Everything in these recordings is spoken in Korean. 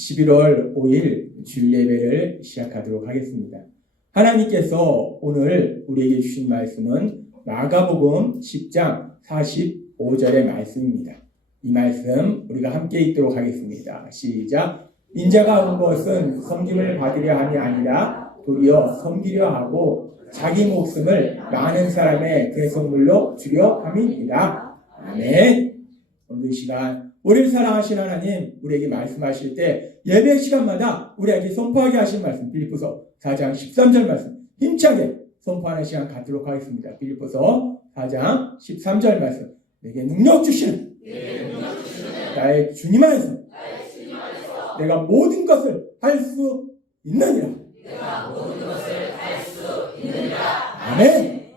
11월 5일 주일 예배를 시작하도록 하겠습니다. 하나님께서 오늘 우리에게 주신 말씀은 마가복음 10장 45절의 말씀입니다. 이 말씀 우리가 함께 읽도록 하겠습니다. 시작. 인자가 온 것은 섬김을 받으려 함이 아니라 도리어 섬기려 하고 자기 목숨을 많은 사람의 대속물로 주려 함이니라. 아멘. 오늘 이 시간 우리를 사랑하신 하나님 우리에게 말씀하실 때 예배 시간마다 우리에게 선포하게 하신 말씀 빌립보서 4장 13절 말씀 힘차게 선포하는 시간 갖도록 하겠습니다. 빌립보서 4장 13절 말씀 내게 능력 주시는 나의 주님 안에서 내가 모든 것을 할 수 있느니라. 아멘.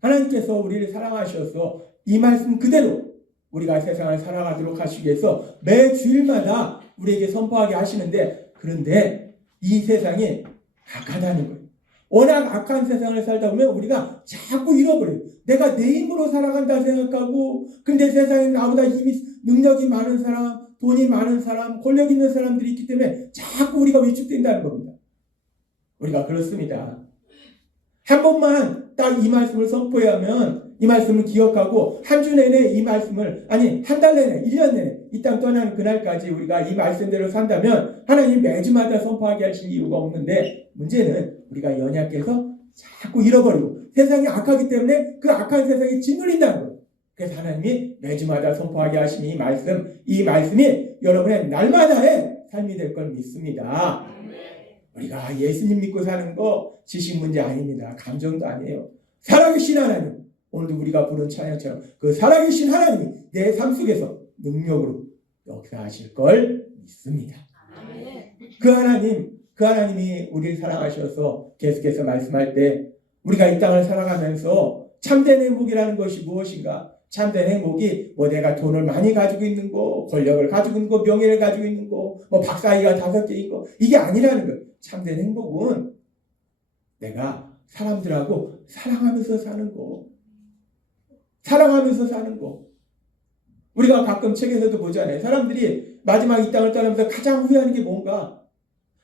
하나님께서 우리를 사랑하셔서 이 말씀 그대로 우리가 세상을 살아가도록 하시기 위해서 매 주일마다 우리에게 선포하게 하시는데, 그런데 이 세상이 악하다는 거예요. 워낙 악한 세상을 살다 보면 우리가 자꾸 잃어버려요. 내가 내 힘으로 살아간다 생각하고, 근데 세상에 나보다 힘이, 능력이 많은 사람, 돈이 많은 사람, 권력 있는 사람들이 있기 때문에 자꾸 우리가 위축된다는 겁니다. 우리가 그렇습니다. 한 번만 딱 이 말씀을 선포해야 하면 이 말씀을 기억하고 한 주 내내 이 말씀을, 아니 한 달 내내, 1년 내내 이 땅 떠나는 그날까지 우리가 이 말씀대로 산다면 하나님 매주마다 선포하게 하실 이유가 없는데, 문제는 우리가 연약해서 자꾸 잃어버리고 세상이 악하기 때문에 그 악한 세상에 짓눌린다는 거예요. 그래서 하나님이 매주마다 선포하게 하신 이 말씀이 여러분의 날마다의 삶이 될 걸 믿습니다. 우리가 예수님 믿고 사는 거 지식 문제 아닙니다. 감정도 아니에요. 살아계신 하나님, 오늘도 우리가 부른 찬양처럼 그 살아계신 하나님이 내 삶 속에서 능력으로 역사하실 걸 믿습니다. 그 하나님이 우리를 사랑하셔서 계속해서 말씀할 때 우리가 이 땅을 살아가면서 참된 행복이라는 것이 무엇인가? 참된 행복이 뭐 내가 돈을 많이 가지고 있는 거, 권력을 가지고 있는 거, 명예를 가지고 있는 거, 뭐 박사학위가 5개인 거, 이게 아니라는 거예요. 참된 행복은 내가 사람들하고 사랑하면서 사는 거. 사랑하면서 사는 거. 우리가 가끔 책에서도 보잖아요. 사람들이 마지막 이 땅을 떠나면서 가장 후회하는 게 뭔가?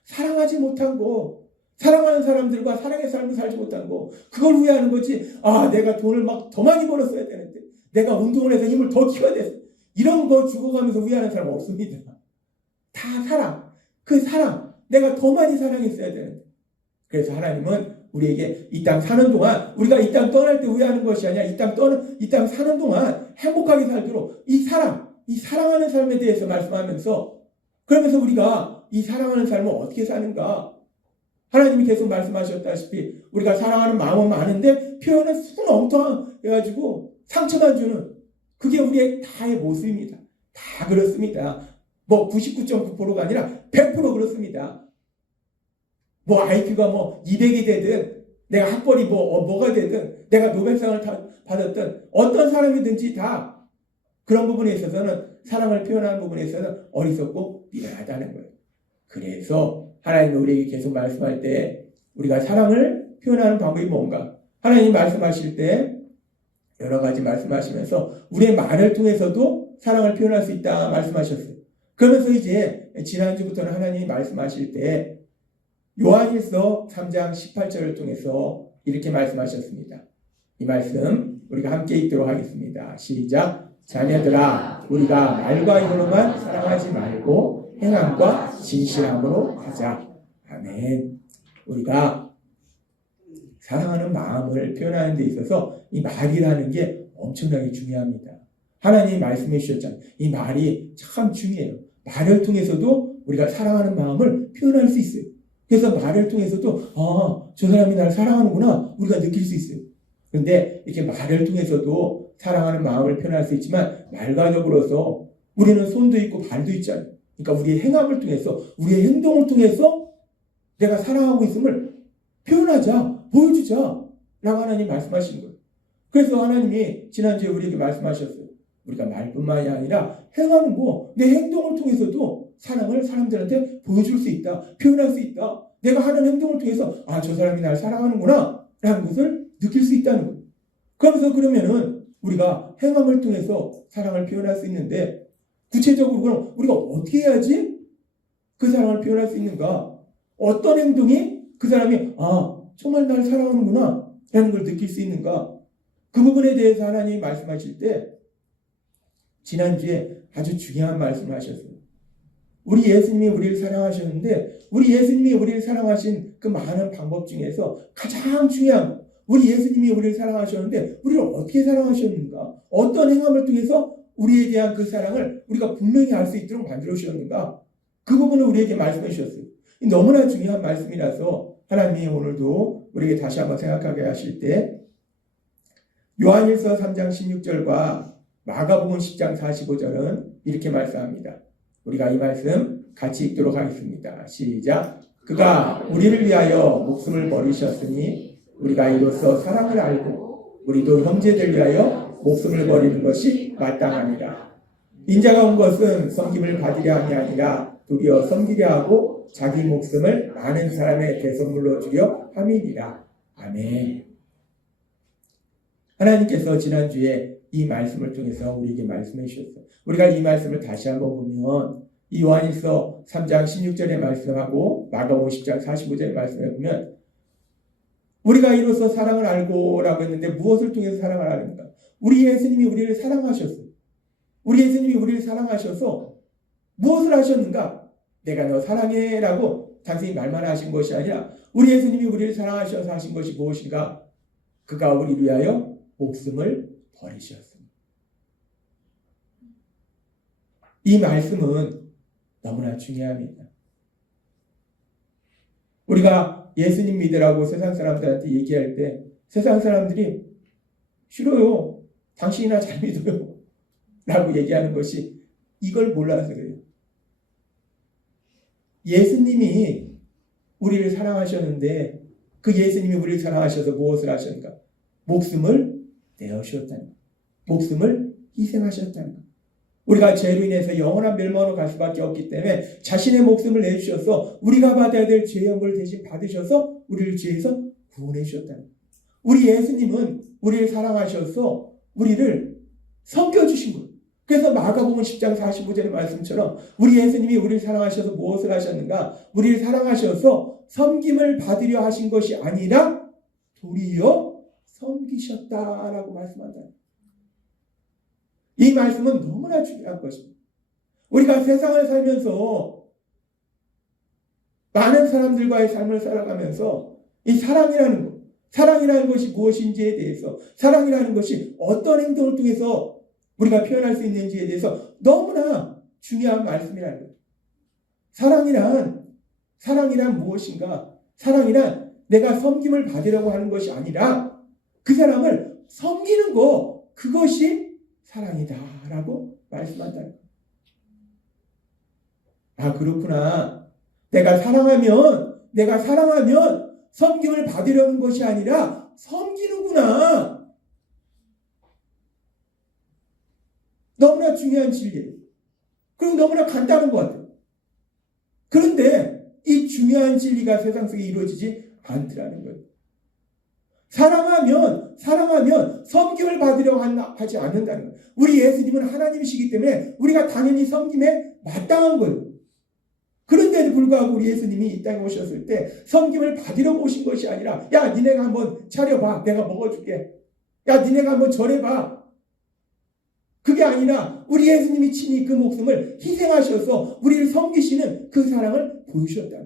사랑하지 못한 거. 사랑하는 사람들과 사랑의 삶을 살지 못한 거. 그걸 후회하는 거지. 아, 내가 돈을 막 더 많이 벌었어야 되는데. 내가 운동을 해서 힘을 더 키워야 돼. 이런 거 죽어가면서 후회하는 사람 없습니다. 다 사랑. 그 사랑. 내가 더 많이 사랑했어야 되는데. 그래서 하나님은 우리에게 이 땅 사는 동안, 우리가 이 땅 떠날 때 후회하는 것이 아니라 이 땅 사는 동안 행복하게 살도록 이 사랑하는 삶에 대해서 말씀하면서, 그러면서 우리가 이 사랑하는 삶을 어떻게 사는가? 하나님이 계속 말씀하셨다시피 우리가 사랑하는 마음은 많은데 표현은 순 엉뚱해가지고 상처만 주는, 그게 우리의 다의 모습입니다. 다 그렇습니다. 뭐 99.9%가 아니라 100% 그렇습니다. 뭐 IQ가 뭐 200이 되든, 내가 학벌이 뭐가 되든, 내가 노벨상을 받았든, 어떤 사람이든지 다 그런 부분에 있어서는, 사랑을 표현하는 부분에 있어서는 어리석고 미련하다는 거예요. 그래서 하나님이 우리에게 계속 말씀할 때 우리가 사랑을 표현하는 방법이 뭔가? 하나님 말씀하실 때 여러 가지 말씀하시면서 우리의 말을 통해서도 사랑을 표현할 수 있다 말씀하셨어요. 그러면서 이제 지난주부터는 하나님이 말씀하실 때 요한일서 3장 18절을 통해서 이렇게 말씀하셨습니다. 이 말씀 우리가 함께 읽도록 하겠습니다. 시작. 자녀들아, 우리가 말과 입으로만 사랑하지 말고 행함과 진실함으로 하자. 아멘. 우리가 사랑하는 마음을 표현하는 데 있어서 이 말이라는 게 엄청나게 중요합니다. 하나님이 말씀해 주셨잖아요. 이 말이 참 중요해요. 말을 통해서도 우리가 사랑하는 마음을 표현할 수 있어요. 그래서 말을 통해서도 저 사람이 나를 사랑하는구나 우리가 느낄 수 있어요. 그런데 이렇게 말을 통해서도 사랑하는 마음을 표현할 수 있지만, 말과 더불어서 우리는 손도 있고 발도 있잖아요. 그러니까 우리의 행함을 통해서, 우리의 행동을 통해서 내가 사랑하고 있음을 표현하자, 보여주자 라고 하나님 말씀하시는 거예요. 그래서 하나님이 지난주에 우리에게 말씀하셨어요. 우리가 말뿐만이 아니라 행하는 거, 내 행동을 통해서도 사랑을 사람들한테 보여줄 수 있다, 표현할 수 있다. 내가 하는 행동을 통해서 저 사람이 날 사랑하는구나 라는 것을 느낄 수 있다는 거예요. 그러면은 우리가 행함을 통해서 사랑을 표현할 수 있는데, 구체적으로 그럼 우리가 어떻게 해야지 그 사랑을 표현할 수 있는가? 어떤 행동이 그 사람이 정말 날 사랑하는구나 라는 걸 느낄 수 있는가? 그 부분에 대해서 하나님이 말씀하실 때 지난주에 아주 중요한 말씀을 하셨어요. 우리 예수님이 우리를 사랑하셨는데 우리 예수님이 우리를 사랑하신 그 많은 방법 중에서 가장 중요한 우리 예수님이 우리를 사랑하셨는데 우리를 어떻게 사랑하셨는가? 어떤 행함을 통해서 우리에 대한 그 사랑을 우리가 분명히 알 수 있도록 만들어 주셨는가? 그 부분을 우리에게 말씀해 주셨어요. 너무나 중요한 말씀이라서 하나님이 오늘도 우리에게 다시 한번 생각하게 하실 때 요한일서 3장 16절과 마가복음 10장 45절은 이렇게 말씀합니다. 우리가 이 말씀 같이 읽도록 하겠습니다. 시작. 그가 우리를 위하여 목숨을 버리셨으니 우리가 이로써 사랑을 알고 우리도 형제들 위하여 목숨을 버리는 것이 마땅하니라. 인자가 온 것은 섬김을 받으려 함이 아니라 도리어 섬기려 하고 자기 목숨을 많은 사람의 대속물로 주려 함이니라. 아멘. 하나님께서 지난주에 이 말씀을 통해서 우리에게 말씀해 주셨어요. 우리가 이 말씀을 다시 한번 보면 이 요한일서 3장 16절의 말씀하고 마가복음 10장 45절의 말씀을 보면 우리가 이로써 사랑을 알고 라고 했는데 무엇을 통해서 사랑을 아는가? 우리 예수님이 우리를 사랑하셨어요. 우리 예수님이 우리를 사랑하셔서 무엇을 하셨는가? 내가 너 사랑해 라고 단순히 말만 하신 것이 아니라 우리 예수님이 우리를 사랑하셔서 하신 것이 무엇인가? 그가 우리를 위하여 목숨을 버리셨습니다. 이 말씀은 너무나 중요합니다. 우리가 예수님 믿으라고 세상 사람들한테 얘기할 때 세상 사람들이 싫어요. 당신이나 잘 믿어요. 라고 얘기하는 것이 이걸 몰라서 그래요. 예수님이 우리를 사랑하셨는데 그 예수님이 우리를 사랑하셔서 무엇을 하셨는가? 목숨을 내어주셨다는 것. 목숨을 희생하셨다는 것. 우리가 죄로 인해서 영원한 멸망으로 갈 수밖에 없기 때문에 자신의 목숨을 내주셔서 우리가 받아야 될 죄의 형벌을 대신 받으셔서 우리를 죄에서 구원해 주셨다는 것. 우리 예수님은 우리를 사랑하셔서 우리를 섬겨주신 거예요. 그래서 마가복음 10장 45절의 말씀처럼 우리 예수님이 우리를 사랑하셔서 무엇을 하셨는가? 우리를 사랑하셔서 섬김을 받으려 하신 것이 아니라 도리어 섬기셨다라고 말씀한다. 이 말씀은 너무나 중요한 것입니다. 우리가 세상을 살면서 많은 사람들과의 삶을 살아가면서 이 사랑이라는 것이 무엇인지에 대해서 사랑이라는 것이 어떤 행동을 통해서 우리가 표현할 수 있는지에 대해서 너무나 중요한 말씀이라는 거예요. 사랑이란 무엇인가? 사랑이란 내가 섬김을 받으려고 하는 것이 아니라 그 사람을 섬기는 거, 그것이 사랑이다라고 말씀한다는 거예요. 그렇구나. 내가 사랑하면 섬김을 받으려는 것이 아니라 섬기는구나. 너무나 중요한 진리예요. 그리고 너무나 간단한 것 같아요. 그런데 이 중요한 진리가 세상 속에 이루어지지 않더라는 거예요. 사랑하면 섬김을 받으려고 하지 않는다는 거예요. 우리 예수님은 하나님이시기 때문에 우리가 당연히 섬김에 마땅한 거예요. 그런데도 불구하고 우리 예수님이 이 땅에 오셨을 때 섬김을 받으려고 오신 것이 아니라 야 니네가 한번 차려봐. 내가 먹어줄게. 야 니네가 한번 절해봐. 그게 아니라 우리 예수님이 친히 그 목숨을 희생하셔서 우리를 섬기시는 그 사랑을 보여주셨다.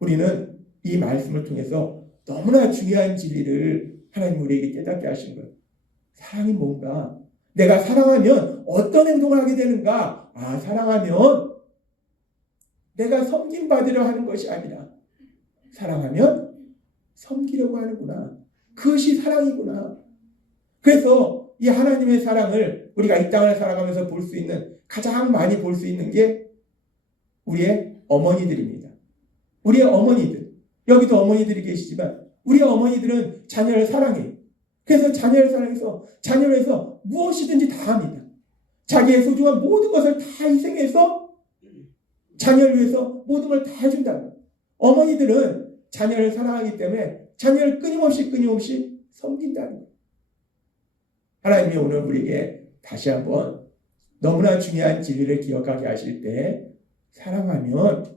우리는 이 말씀을 통해서 너무나 중요한 진리를 하나님 우리에게 깨닫게 하신 거예요. 사랑이 뭔가? 내가 사랑하면 어떤 행동을 하게 되는가? 사랑하면 내가 섬김받으려 하는 것이 아니라 사랑하면 섬기려고 하는구나. 그것이 사랑이구나. 그래서 이 하나님의 사랑을 우리가 이 땅을 살아가면서 볼 수 있는, 가장 많이 볼 수 있는 게 우리의 어머니들입니다. 우리의 어머니들. 여기도 어머니들이 계시지만 우리 어머니들은 자녀를 사랑해요. 그래서 자녀를 사랑해서 자녀를 해서 무엇이든지 다 합니다. 자기의 소중한 모든 것을 다 희생해서 자녀를 위해서 모든 걸 다 해준다는 거예요. 어머니들은 자녀를 사랑하기 때문에 자녀를 끊임없이 섬긴다는 거예요. 하나님이 오늘 우리에게 다시 한번 너무나 중요한 진리를 기억하게 하실 때 사랑하면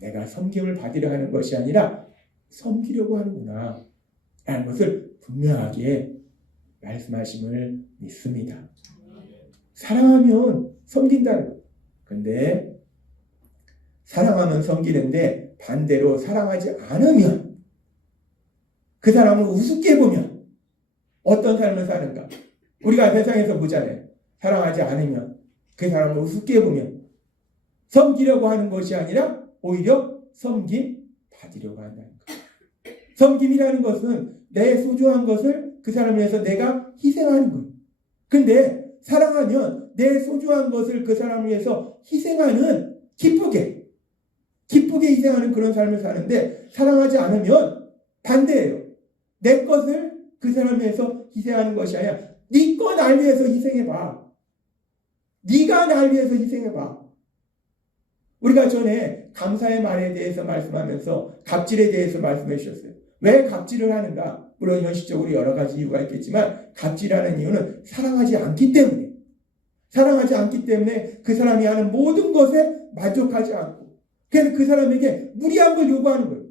내가 섬김을 받으려 하는 것이 아니라 섬기려고 하는구나 라는 것을 분명하게 말씀하심을 믿습니다. 사랑하면 섬긴다는 것. 근데 사랑하면 섬기는데 반대로 사랑하지 않으면 그 사람을 우습게 보면 어떤 삶을 사는가? 우리가 세상에서 보잖아요. 사랑하지 않으면 그 사람을 우습게 보면 섬기려고 하는 것이 아니라 오히려 섬김 받으려고 한다는 것. 섬김이라는 것은 내 소중한 것을 그 사람을 위해서 내가 희생하는 거예요. 근데 사랑하면 내 소중한 것을 그 사람을 위해서 희생하는 기쁘게 희생하는 그런 삶을 사는데, 사랑하지 않으면 반대예요. 내 것을 그 사람을 위해서 희생하는 것이 아니라 네 거 날 위해서 희생해봐. 네가 날 위해서 희생해봐. 우리가 전에 감사의 말에 대해서 말씀하면서 갑질에 대해서 말씀해 주셨어요. 왜 갑질을 하는가? 물론 현실적으로 여러 가지 이유가 있겠지만 갑질하는 이유는 사랑하지 않기 때문에 그 사람이 하는 모든 것에 만족하지 않고, 그래서 그 사람에게 무리한 걸 요구하는 거예요.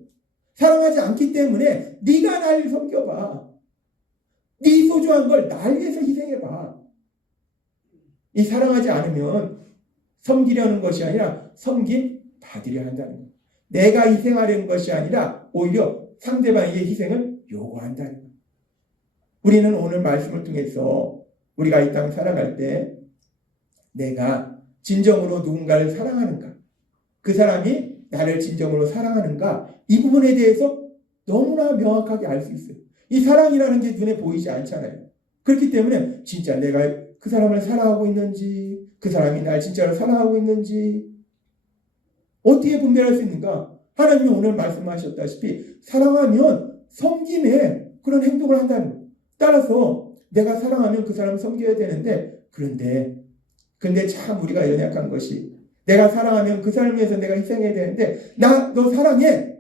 사랑하지 않기 때문에 네가 날 섬겨봐. 네 소중한 걸 날 위해서 희생해봐. 이 사랑하지 않으면 섬기려는 것이 아니라 섬김 받으려 한다는 거예요. 내가 희생하려는 것이 아니라 오히려 상대방에게 희생을 요구한다는 거예요. 우리는 오늘 말씀을 통해서 우리가 이 땅 살아갈 때 내가 진정으로 누군가를 사랑하는가, 그 사람이 나를 진정으로 사랑하는가, 이 부분에 대해서 너무나 명확하게 알 수 있어요. 이 사랑이라는 게 눈에 보이지 않잖아요. 그렇기 때문에 진짜 내가 그 사람을 사랑하고 있는지, 그 사람이 날 진짜로 사랑하고 있는지 어떻게 분별할 수 있는가? 하나님이 오늘 말씀하셨다시피 사랑하면 섬김의 그런 행동을 한다는 거예요. 따라서 내가 사랑하면 그 사람을 섬겨야 되는데, 근데 참 우리가 연약한 것이, 내가 사랑하면 그 사람을 위해서 내가 희생해야 되는데, 너 사랑해.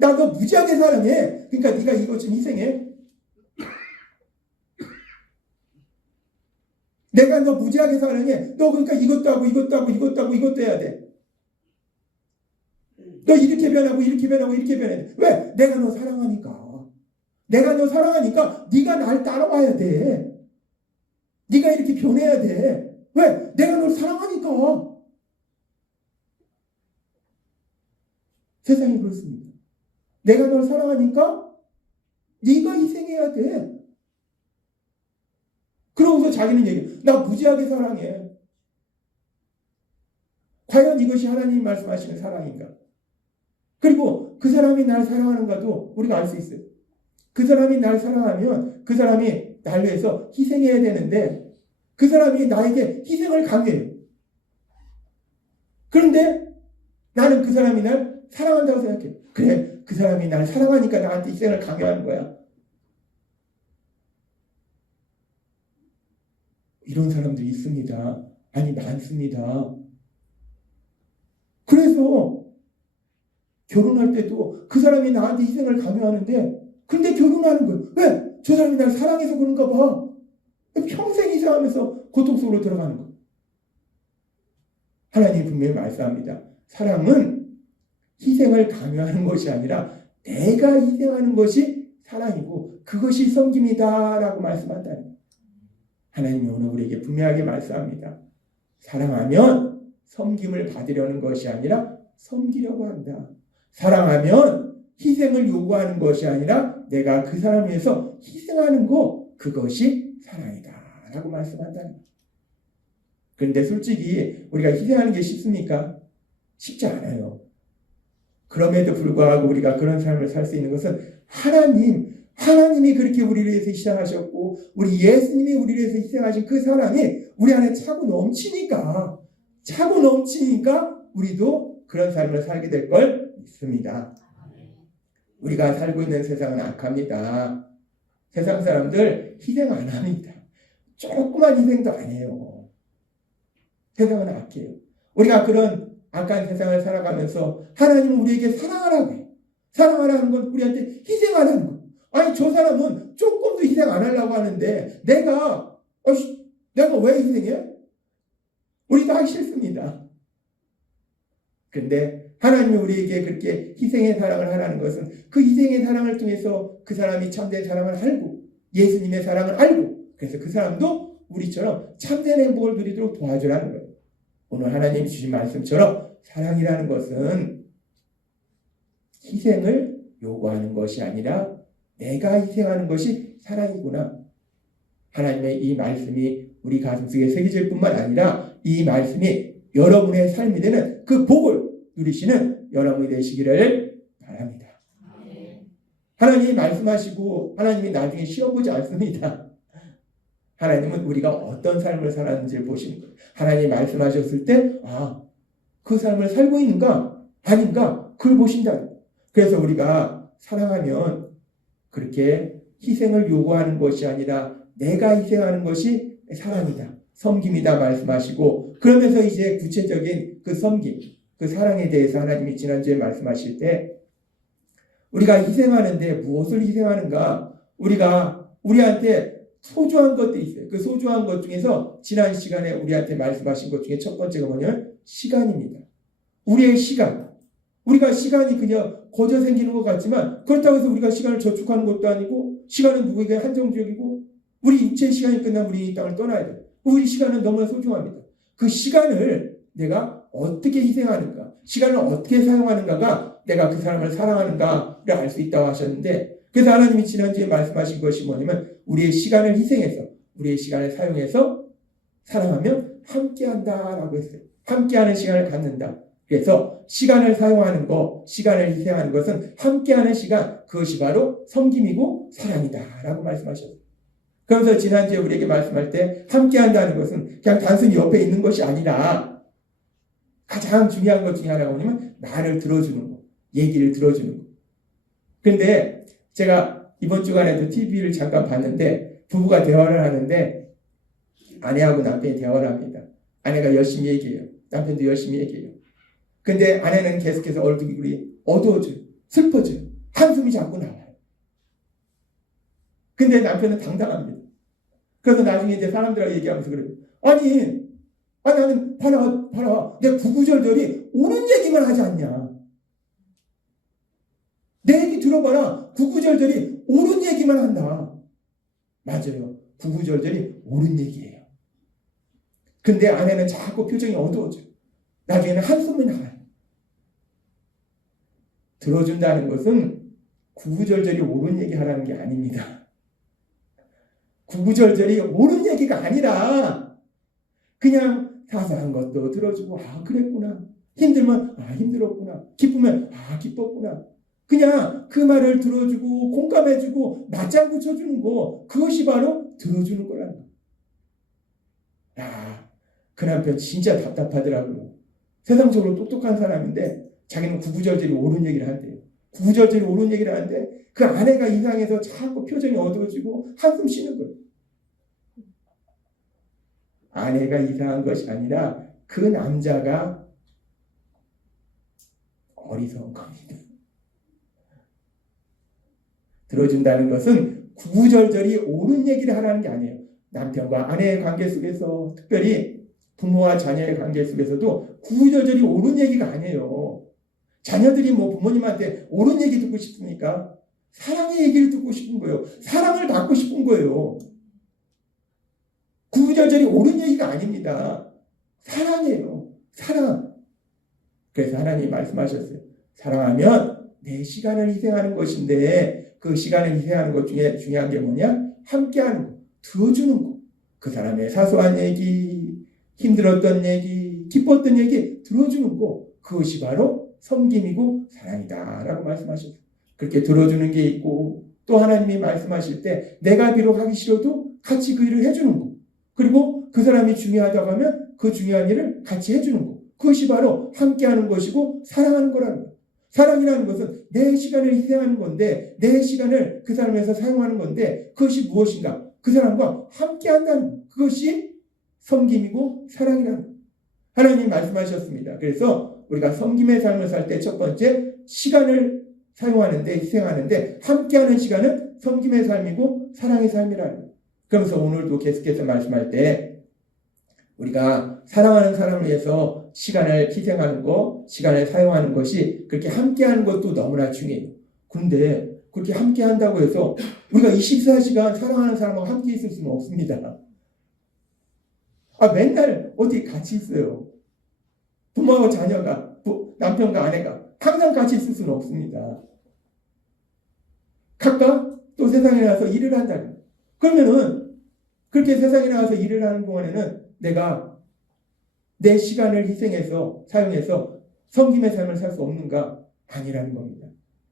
나 너 무지하게 사랑해. 그러니까 네가 이것 좀 희생해. 내가 너 무지하게 사랑해. 너 그러니까 이것도 하고 이것도 하고 이것도 하고 이것도 해야 돼. 너 이렇게 변하고 이렇게 변하고 이렇게 변해야 돼. 왜? 내가 너 사랑하니까. 네가 날 따라와야 돼. 네가 이렇게 변해야 돼. 왜? 내가 널 사랑하니까. 세상이 그렇습니다. 내가 널 사랑하니까 네가 희생해야 돼. 그러고서 자기는 얘기해. 나 무지하게 사랑해. 과연 이것이 하나님이 말씀하시는 사랑인가? 그리고 그 사람이 날 사랑하는가도 우리가 알 수 있어요. 그 사람이 날 사랑하면 그 사람이 날 위해서 희생해야 되는데, 그 사람이 나에게 희생을 강요해요. 그런데 나는 그 사람이 날 사랑한다고 생각해요. 그래, 그 사람이 날 사랑하니까 나한테 희생을 강요하는 거야. 이런 사람들이 있습니다. 아니, 많습니다. 그래서 결혼할 때도 그 사람이 나한테 희생을 강요하는데, 근데 결혼하는 거예요. 왜? 저 사람이 날 사랑해서 그런가 봐. 평생 희생하면서 고통 속으로 들어가는 거예요. 하나님이 분명히 말씀합니다. 사랑은 희생을 강요하는 것이 아니라 내가 희생하는 것이 사랑이고 그것이 섬김이다라고 말씀한다는 거예요. 하나님이 오늘 우리에게 분명하게 말씀합니다. 사랑하면 섬김을 받으려는 것이 아니라 섬기려고 한다. 사랑하면 희생을 요구하는 것이 아니라 내가 그 사람을 위해서 희생하는 것, 그것이 사랑이다 라고 말씀한다는 거예요. 그런데 솔직히 우리가 희생하는 게 쉽습니까? 쉽지 않아요. 그럼에도 불구하고 우리가 그런 삶을 살 수 있는 것은 하나님이 그렇게 우리를 위해서 희생하셨고 우리 예수님이 우리를 위해서 희생하신 그 사랑이 우리 안에 차고 넘치니까 우리도 그런 삶을 살게 될 걸 믿습니다. 우리가 살고 있는 세상은 악합니다. 세상 사람들 희생 안 합니다. 조그만 희생도 안 해요. 세상은 악해요. 우리가 그런 악한 세상을 살아가면서 하나님은 우리에게 사랑하라고 해요. 사랑하라는 건 우리한테 희생하라는 거예요. 아니, 저 사람은 조금도 희생 안 하려고 하는데 내가 내가 왜 희생해? 우리도 하기 싫습니다. 그런데 하나님이 우리에게 그렇게 희생의 사랑을 하라는 것은 그 희생의 사랑을 통해서 그 사람이 참된 사랑을 알고 예수님의 사랑을 알고 그래서 그 사람도 우리처럼 참된 행복을 누리도록 도와주라는 거예요. 오늘 하나님이 주신 말씀처럼 사랑이라는 것은 희생을 요구하는 것이 아니라 내가 희생하는 것이 사랑이구나. 하나님의 이 말씀이 우리 가슴속에 새겨질 뿐만 아니라 이 말씀이 여러분의 삶이 되는 그 복을 누리시는 여러분이 되시기를 바랍니다. 하나님이 말씀하시고 하나님이 나중에 시험보지 않습니다. 하나님은 우리가 어떤 삶을 살았는지를 보시는 거예요. 하나님이 말씀하셨을 때 그 삶을 살고 있는가 아닌가 그걸 보신다. 그래서 우리가 사랑하면 그렇게 희생을 요구하는 것이 아니라 내가 희생하는 것이 사랑이다. 섬김이다 말씀하시고 그러면서 이제 구체적인 그 섬김, 그 사랑에 대해서 하나님이 지난주에 말씀하실 때 우리가 희생하는데 무엇을 희생하는가? 우리가 우리한테 소중한 것들이 있어요. 그 소중한 것 중에서 지난 시간에 우리한테 말씀하신 것 중에 첫 번째가 뭐냐면 시간입니다. 우리의 시간. 우리가 시간이 그냥 거저 생기는 것 같지만 그렇다고 해서 우리가 시간을 저축하는 것도 아니고 시간은 누구에게 한정적이고 우리 육체의 시간이 끝나면 우리 이 땅을 떠나야 돼요. 우리 시간은 너무나 소중합니다. 그 시간을 내가 어떻게 희생하는가, 시간을 어떻게 사용하는가가 내가 그 사람을 사랑하는가를 알 수 있다고 하셨는데 그래서 하나님이 지난주에 말씀하신 것이 뭐냐면 우리의 시간을 희생해서 우리의 시간을 사용해서 사랑하면 함께한다라고 했어요. 함께하는 시간을 갖는다. 그래서 시간을 사용하는 것, 시간을 희생하는 것은 함께하는 시간, 그것이 바로 섬김이고 사랑이다라고 말씀하셨어요. 그러면서 지난주에 우리에게 말씀할 때 함께한다는 것은 그냥 단순히 옆에 있는 것이 아니라 가장 중요한 것 중에 하나가 뭐냐면 말을 들어주는 거, 얘기를 들어주는 거. 그런데 제가 이번 주간에도 TV를 잠깐 봤는데 부부가 대화를 하는데 아내하고 남편이 대화를 합니다. 아내가 열심히 얘기해요. 남편도 열심히 얘기해요. 근데 아내는 계속해서 얼굴이 어두워져요. 슬퍼져요. 한숨이 자꾸 나와요. 근데 남편은 당당합니다. 그래서 나중에 이제 사람들하고 얘기하면서 그래요. 아니 나는 봐라. 내 구구절절이 옳은 얘기만 하지 않냐. 내 얘기 들어봐라. 구구절절이 옳은 얘기만 한다. 맞아요. 구구절절이 옳은 얘기예요. 근데 아내는 자꾸 표정이 어두워져요. 나중에는 한숨이 나와요. 들어준다는 것은 구구절절이 옳은 얘기 하라는 게 아닙니다. 구구절절이 옳은 얘기가 아니라 그냥 사소한 것도 들어주고 그랬구나. 힘들면 힘들었구나. 기쁘면 기뻤구나. 그냥 그 말을 들어주고 공감해주고 맞장구 쳐주는 거 그것이 바로 들어주는 거라는 거. 그 남편 진짜 답답하더라고요. 세상적으로 똑똑한 사람인데 자기는 구구절절이 옳은 얘기를 한대요. 구구절절이 옳은 얘기를 하는데 그 아내가 이상해서 자꾸 표정이 어두워지고 한숨 쉬는 거예요. 아내가 이상한 것이 아니라 그 남자가 어리석은 겁니다. 들어준다는 것은 구구절절이 옳은 얘기를 하라는 게 아니에요. 남편과 아내의 관계 속에서 특별히 부모와 자녀의 관계 속에서도 구구절절이 옳은 얘기가 아니에요. 자녀들이 부모님한테 옳은 얘기 듣고 싶습니까? 사랑의 얘기를 듣고 싶은 거예요. 사랑을 받고 싶은 거예요. 구구절절이 옳은 얘기가 아닙니다. 사랑이에요. 사랑. 그래서 하나님이 말씀하셨어요. 사랑하면 내 시간을 희생하는 것인데 그 시간을 희생하는 것 중에 중요한 게 뭐냐? 함께하는 거. 들어주는 거. 그 사람의 사소한 얘기, 힘들었던 얘기, 기뻤던 얘기 들어주는 거. 그것이 바로 섬김이고 사랑이다 라고 말씀하셨어요. 그렇게 들어주는 게 있고 또 하나님이 말씀하실 때 내가 비록 하기 싫어도 같이 그 일을 해주는 거. 그리고 그 사람이 중요하다고 하면 그 중요한 일을 같이 해주는 거. 그것이 바로 함께하는 것이고 사랑하는 거라는 거. 사랑이라는 것은 내 시간을 희생하는 건데 내 시간을 그 사람에서 사용하는 건데 그것이 무엇인가? 그 사람과 함께한다는 거. 그것이 섬김이고 사랑이라는 거. 하나님 말씀하셨습니다. 그래서 우리가 섬김의 삶을 살 때 첫 번째 시간을 사용하는데 희생하는데 함께하는 시간은 섬김의 삶이고 사랑의 삶이라는 거. 그러면서 오늘도 계속해서 말씀할 때 우리가 사랑하는 사람을 위해서 시간을 희생하는 것, 시간을 사용하는 것이 그렇게 함께하는 것도 너무나 중요해요. 근데 그렇게 함께한다고 해서 우리가 24시간 사랑하는 사람하고 함께 있을 수는 없습니다. 맨날 어디 같이 있어요. 부모하고 자녀가, 남편과 아내가 항상 같이 있을 수는 없습니다. 각각 또 세상에 나가서 일을 한다. 그러면은 그렇게 세상에 나가서 일을 하는 동안에는 내가 내 시간을 희생해서 사용해서 섬김의 삶을 살 수 없는가? 아니라는 겁니다.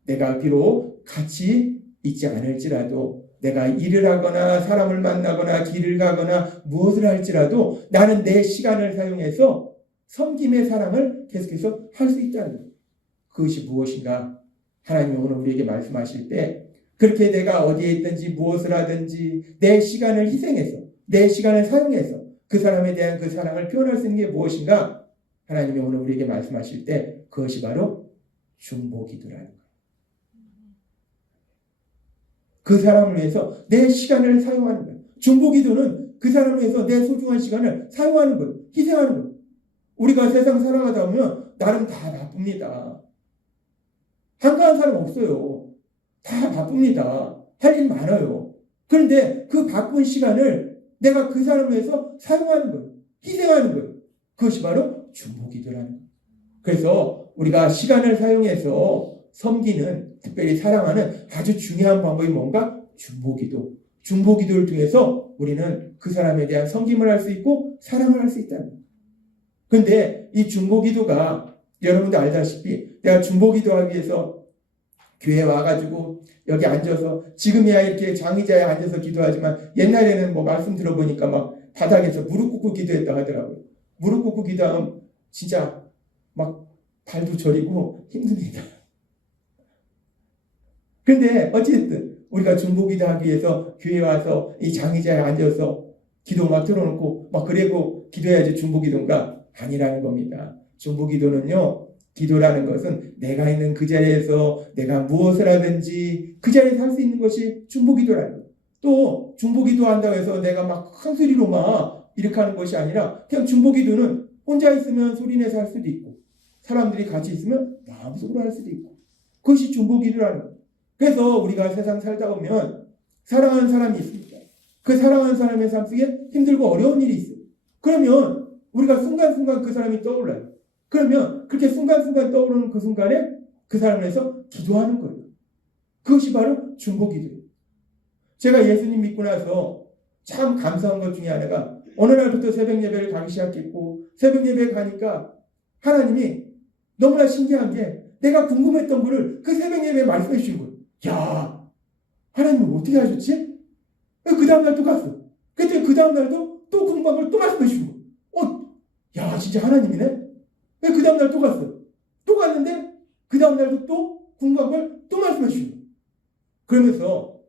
내가 비록 같이 있지 않을지라도 내가 일을 하거나 사람을 만나거나 길을 가거나 무엇을 할지라도 나는 내 시간을 사용해서 섬김의 사랑을 계속해서 할 수 있다는 거예요. 그것이 무엇인가? 하나님이 오늘 우리에게 말씀하실 때 그렇게 내가 어디에 있든지 무엇을 하든지 내 시간을 희생해서 내 시간을 사용해서 그 사람에 대한 그 사랑을 표현할 수 있는 게 무엇인가? 하나님이 오늘 우리에게 말씀하실 때 그것이 바로 중보기도라는 거예요. 그 사람을 위해서 내 시간을 사용하는 거예요. 중보기도는 그 사람을 위해서 내 소중한 시간을 사용하는 거예요. 희생하는 거예요. 우리가 세상 살아가다 보면 나름 다 바쁩니다. 한가한 사람 없어요. 다 바쁩니다. 할 일 많아요. 그런데 그 바쁜 시간을 내가 그 사람을 위해서 사용하는 거예요. 희생하는 거예요. 그것이 바로 중보기도라는 거예요. 그래서 우리가 시간을 사용해서 섬기는, 특별히 사랑하는 아주 중요한 방법이 뭔가? 중보기도. 중보기도를 통해서 우리는 그 사람에 대한 섬김을 할 수 있고 사랑을 할 수 있다는 거예요. 그런데 이 중보기도가 여러분도 알다시피 내가 중보기도하기 위해서 교회에 와가지고 여기 앉아서 지금이야 이렇게 장의자에 앉아서 기도하지만 옛날에는 뭐 말씀 들어보니까 막 바닥에서 무릎 꿇고 기도했다 하더라고요. 무릎 꿇고 기도하면 진짜 막 발도 저리고 힘듭니다. 근데 어쨌든 우리가 중보기도 하기 위해서 교회에 와서 이 장의자에 앉아서 기도 막 틀어놓고 막 그리고 기도해야지 중보기도인가? 아니라는 겁니다. 중보기도는요. 기도라는 것은 내가 있는 그 자리에서 내가 무엇을 하든지 그 자리에서 할 수 있는 것이 중보기도라는 거예요. 또 중보기도 한다고 해서 내가 막 큰 소리로 막 이렇게 하는 것이 아니라 그냥 중보기도는 혼자 있으면 소리내서 할 수도 있고 사람들이 같이 있으면 마음속으로 할 수도 있고 그것이 중보기도라는 거예요. 그래서 우리가 세상 살다 보면 사랑하는 사람이 있습니다. 그 사랑하는 사람의 삶 속에 힘들고 어려운 일이 있어요. 그러면 우리가 순간순간 그 사람이 떠올라요. 그러면 그렇게 순간순간 떠오르는 그 순간에 그 사람을 위해서 기도하는 거예요. 그것이 바로 중보기도예요. 제가 예수님 믿고 나서 참 감사한 것 중에 하나가 어느 날부터 새벽 예배를 가기 시작했고 새벽 예배에 가니까 하나님이 너무나 신기한 게 내가 궁금했던 거를 그 새벽 예배에 말씀해 주신 거예요. 야, 하나님은 어떻게 하셨지? 그 다음날 또 갔어. 그때 그 다음날도 또 궁금한 걸 또 말씀해 주신 거예요. 야, 진짜 하나님이네? 그 다음날 또 갔어. 또 갔는데 그 다음날도 또 궁금한 걸 또 말씀해 주신 거예요. 그러면서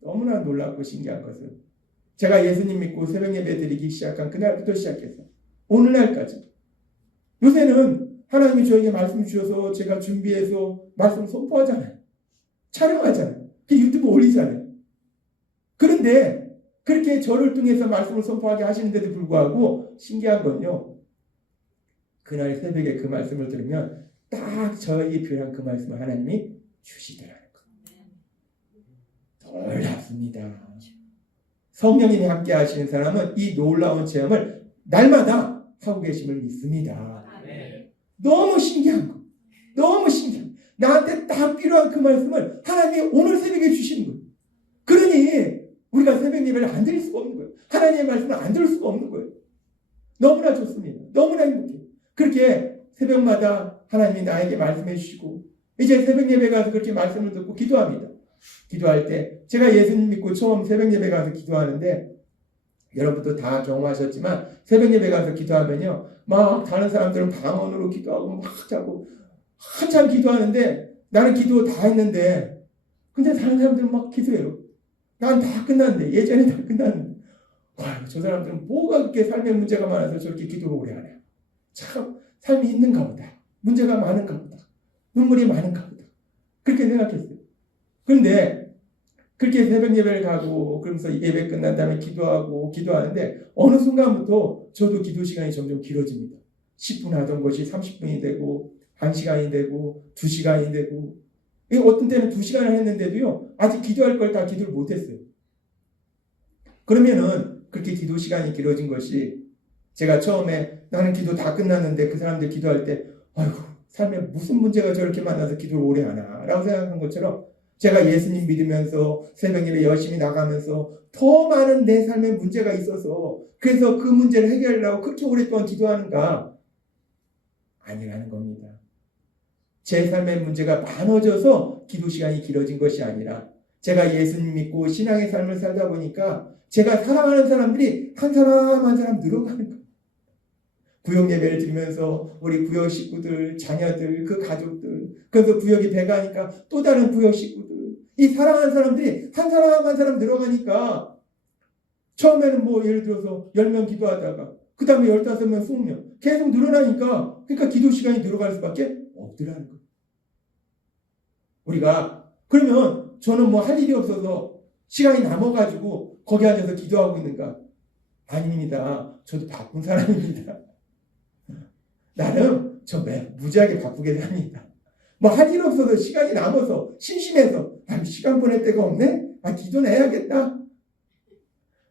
너무나 놀랍고 신기한 것은 제가 예수님 믿고 새벽 예배 드리기 시작한 그날부터 시작해서 오늘날까지 요새는 하나님이 저에게 말씀 주셔서 제가 준비해서 말씀 선포하잖아요. 촬영하잖아요. 유튜브 올리잖아요. 그런데 그렇게 저를 통해서 말씀을 선포하게 하시는데도 불구하고 신기한 건요. 그날 새벽에 그 말씀을 들으면 딱 저에게 필요한 그 말씀을 하나님이 주시더라는 거예요. 놀랍습니다. 성령님이 함께 하시는 사람은 이 놀라운 체험을 날마다 하고 계심을 믿습니다. 너무 신기한 거. 너무 신기한 거. 나한테 딱 필요한 그 말씀을 하나님이 오늘 새벽에 주시는 거예요. 그러니 우리가 새벽 예배를 안 드릴 수가 없는 거예요. 하나님의 말씀을 안 들을 수가 없는 거예요. 너무나 좋습니다. 너무나 행복해요. 그렇게 새벽마다 하나님이 나에게 말씀해 주시고 이제 새벽 예배 가서 그렇게 말씀을 듣고 기도합니다. 기도할 때 제가 예수님 믿고 처음 새벽 예배 가서 기도하는데 여러분도 다 경험하셨지만 새벽 예배 가서 기도하면요 막 다른 사람들은 방언으로 기도하고 막 자고 한참 기도하는데 나는 기도 다 했는데 근데 다른 사람들은 막 기도해요. 난 다 끝났는데 예전에 다 끝났는데 와, 저 사람들은 뭐가 그렇게 삶의 문제가 많아서 저렇게 기도를 오래 하냐. 참 삶이 있는가 보다. 문제가 많은가 보다. 눈물이 많은가 보다. 그렇게 생각했어요. 그런데 그렇게 새벽 예배를 가고 그러면서 예배 끝난 다음에 기도하는데 어느 순간부터 저도 기도 시간이 점점 길어집니다. 10분 하던 것이 30분이 되고 1시간이 되고 2시간이 되고 어떤 때는 2시간을 했는데도요 아직 기도할 걸 다 기도를 못했어요. 그러면은 그렇게 기도 시간이 길어진 것이 제가 처음에 나는 기도 다 끝났는데 그 사람들 기도할 때 아이고 삶에 무슨 문제가 저렇게 많아서 기도를 오래 하나 라고 생각한 것처럼 제가 예수님 믿으면서 새벽 예배 열심히 나가면서 더 많은 내 삶에 문제가 있어서 그래서 그 문제를 해결하려고 그렇게 오랫동안 기도하는가? 아니라는 겁니다. 제 삶의 문제가 많아져서 기도 시간이 길어진 것이 아니라 제가 예수님 믿고 신앙의 삶을 살다 보니까 제가 사랑하는 사람들이 한 사람 한 사람 늘어가는 거예요. 구역 예배를 드리면서 우리 구역 식구들, 자녀들, 그 가족들, 그래서 구역이 배가니까 또 다른 구역 식구들, 이 사랑하는 사람들이 한 사람 한 사람 늘어가니까 처음에는 뭐 예를 들어서 10명 기도하다가 그 다음에 15명, 20명 계속 늘어나니까 그러니까 기도 시간이 늘어갈 수밖에 없더라는 거예요. 우리가 그러면 저는 뭐 할 일이 없어서 시간이 남아가지고 거기 앉아서 기도하고 있는가? 아닙니다. 저도 바쁜 사람입니다. 나름 저 무지하게 바쁘게 삽니다. 뭐 할 일 없어서 시간이 남아서 심심해서 시간 보낼 데가 없네? 기도는 해야겠다.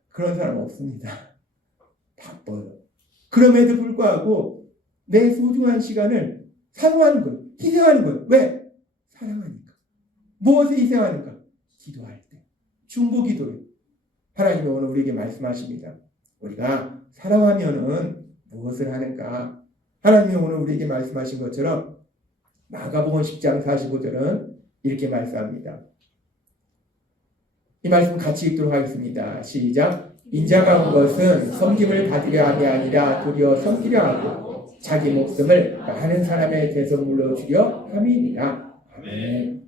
그런 사람 없습니다. 바빠요. 그럼에도 불구하고 내 소중한 시간을 사용하는 거예요. 희생하는 거예요. 왜? 사랑하니까. 무엇에 희생하는가? 기도할 때. 중보기도예요. 하나님이 오늘 우리에게 말씀하십니다. 우리가 사랑하면은 무엇을 하는가? 하나님이 오늘 우리에게 말씀하신 것처럼 마가복음 10장 45절은 이렇게 말씀합니다. 이 말씀 같이 읽도록 하겠습니다. 시작. 인자가 온 것은 섬김을 받으려 함이 아니라 도리어 섬기려 하고 자기 목숨을 많은 사람의 대성물로 주려 함이니라. 아멘.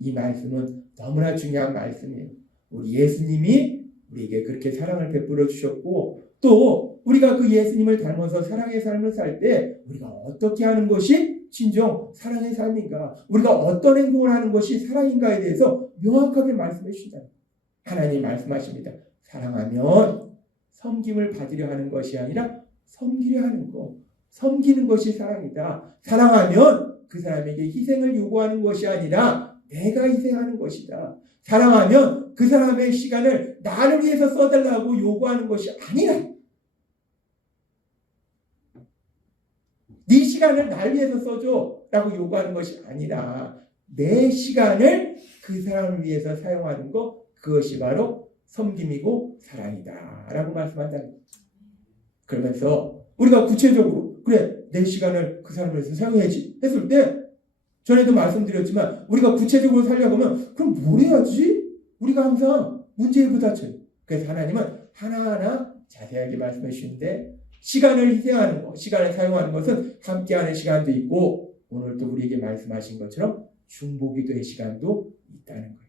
이 말씀은 너무나 중요한 말씀이에요. 우리 예수님이 우리에게 그렇게 사랑을 베풀어 주셨고 또 우리가 그 예수님을 닮아서 사랑의 삶을 살 때 우리가 어떻게 하는 것이 진정 사랑의 삶인가, 우리가 어떤 행동을 하는 것이 사랑인가에 대해서 명확하게 말씀해 주신다. 하나님 말씀하십니다. 사랑하면 섬김을 받으려 하는 것이 아니라 섬기려 하는 것, 섬기는 것이 사랑이다. 사랑하면 그 사람에게 희생을 요구하는 것이 아니라 내가 희생하는 것이다. 사랑하면 그 사람의 시간을 나를 위해서 써달라고 요구하는 것이 아니라 네 시간을 날 위해서 써줘 라고 요구하는 것이 아니라 내 시간을 그 사람을 위해서 사용하는 것, 그것이 바로 섬김이고 사랑이다 라고 말씀한다. 그러면서 우리가 구체적으로 그래 내 시간을 그 사람을 위해서 사용해야지 했을 때 전에도 말씀드렸지만 우리가 구체적으로 살려고 하면 그럼 뭘 해야지? 우리가 항상 문제에 부딪혀요. 그래서 하나님은 하나하나 자세하게 말씀해 주시는데 시간을 희생하는 것, 시간을 사용하는 것은 함께하는 시간도 있고 오늘도 우리에게 말씀하신 것처럼 중보기도의 시간도 있다는 거예요.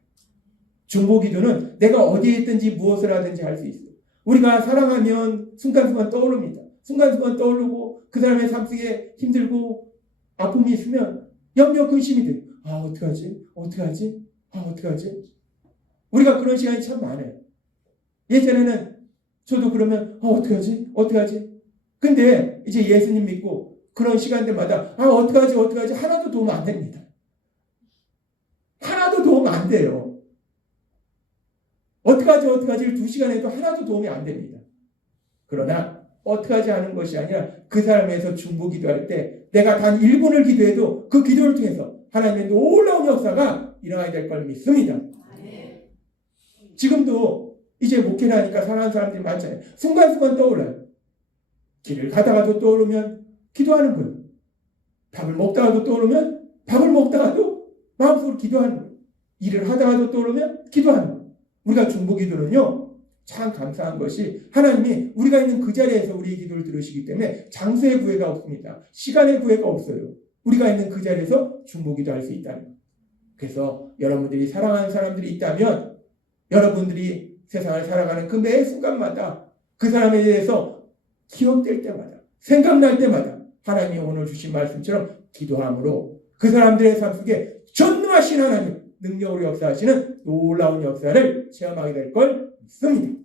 중보기도는 내가 어디에 있든지 무엇을 하든지 할 수 있어요. 우리가 사랑하면 순간순간 떠오릅니다. 순간순간 떠오르고 그 사람의 삶 속에 힘들고 아픔이 있으면 염려 근심이 돼요. 어떡하지? 어떡하지? 우리가 그런 시간이 참 많아요. 예전에는 저도 그러면 어떡하지? 근데 이제 예수님 믿고 그런 시간대마다 어떡하지? 하나도 도움 안 됩니다. 하나도 도움 안 돼요. 어떡하지를 2시간 해도 하나도 도움이 안 됩니다. 그러나 어떡하지 하는 것이 아니라 그 사람에서 중보기도할 때 내가 단 1분을 기도해도 그 기도를 통해서 하나님의 놀라운 역사가 일어나야 될 걸 믿습니다. 지금도 이제 목회를 하니까 사랑하는 사람들이 많잖아요. 순간순간 떠올라요. 길을 가다가도 떠오르면 기도하는 거예요. 밥을 먹다가도 떠오르면 밥을 먹다가도 마음속으로 기도하는 거예요. 일을 하다가도 떠오르면 기도하는 거예요. 우리가 중보기도는요 참 감사한 것이 하나님이 우리가 있는 그 자리에서 우리의 기도를 들으시기 때문에 장소의 구애가 없습니다. 시간의 구애가 없어요. 우리가 있는 그 자리에서 중보기도 할 수 있다는 거예요. 그래서 여러분들이 사랑하는 사람들이 있다면 여러분들이 세상을 살아가는 그 매 순간마다 그 사람에 대해서 기억될 때마다 생각날 때마다 하나님이 오늘 주신 말씀처럼 기도함으로 그 사람들의 삶 속에 전능하신 하나님, 능력으로 역사하시는 놀라운 역사를 체험하게 될 걸 믿습니다.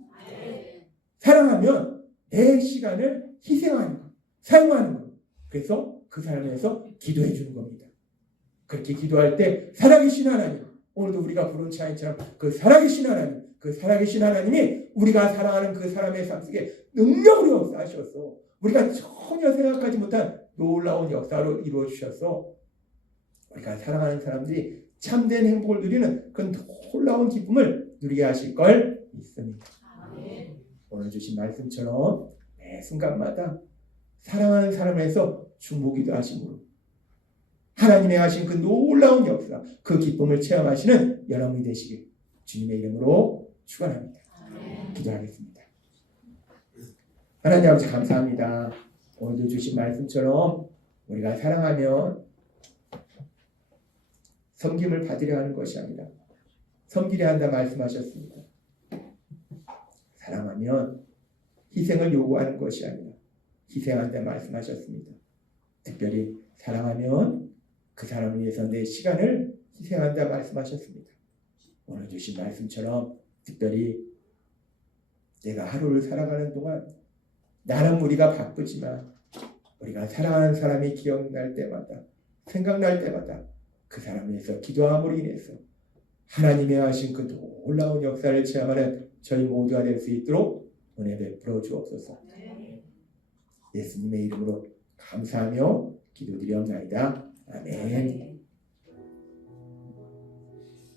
사랑하면 내 시간을 희생하는 것, 사용하는 것. 그래서 그 사람에서 기도해 주는 겁니다. 그렇게 기도할 때 살아계신 하나님, 오늘도 우리가 부른 찬양처럼 그 살아계신 하나님, 그 살아계신 하나님이 우리가 사랑하는 그 사람의 삶 속에 능력으로 역사하셔서 우리가 전혀 생각하지 못한 놀라운 역사로 이루어 주셔서 우리가 사랑하는 사람들이 참된 행복을 누리는 그 놀라운 기쁨을 누리게 하실 걸 믿습니다. 오늘 주신 말씀처럼 매 순간마다 사랑하는 사람에서 중보기도 하심으로 하나님의 하신 그 놀라운 역사, 그 기쁨을 체험하시는 여러분이 되시길 주님의 이름으로 축원합니다. 기도하겠습니다. 하나님 아버지 감사합니다. 오늘도 주신 말씀처럼 우리가 사랑하면 섬김을 받으려 하는 것이 아니라 섬기려 한다 말씀하셨습니다. 사랑하면 희생을 요구하는 것이 아니라 희생한다 말씀하셨습니다. 특별히 사랑하면 그 사람을 위해서 내 시간을 희생한다 말씀하셨습니다. 오늘 주신 말씀처럼 특별히 내가 하루를 살아가는 동안 나는 우리가 바쁘지만 우리가 사랑하는 사람이 기억날 때마다 생각날 때마다 그 사람을 위해서 기도함으로 인해서 하나님의 하신 그 놀라운 역사를 체험하는 저희 모두가 될 수 있도록 은혜 베풀어 주옵소서. 예수님의 이름으로 감사하며 기도드리옵나이다. 아멘.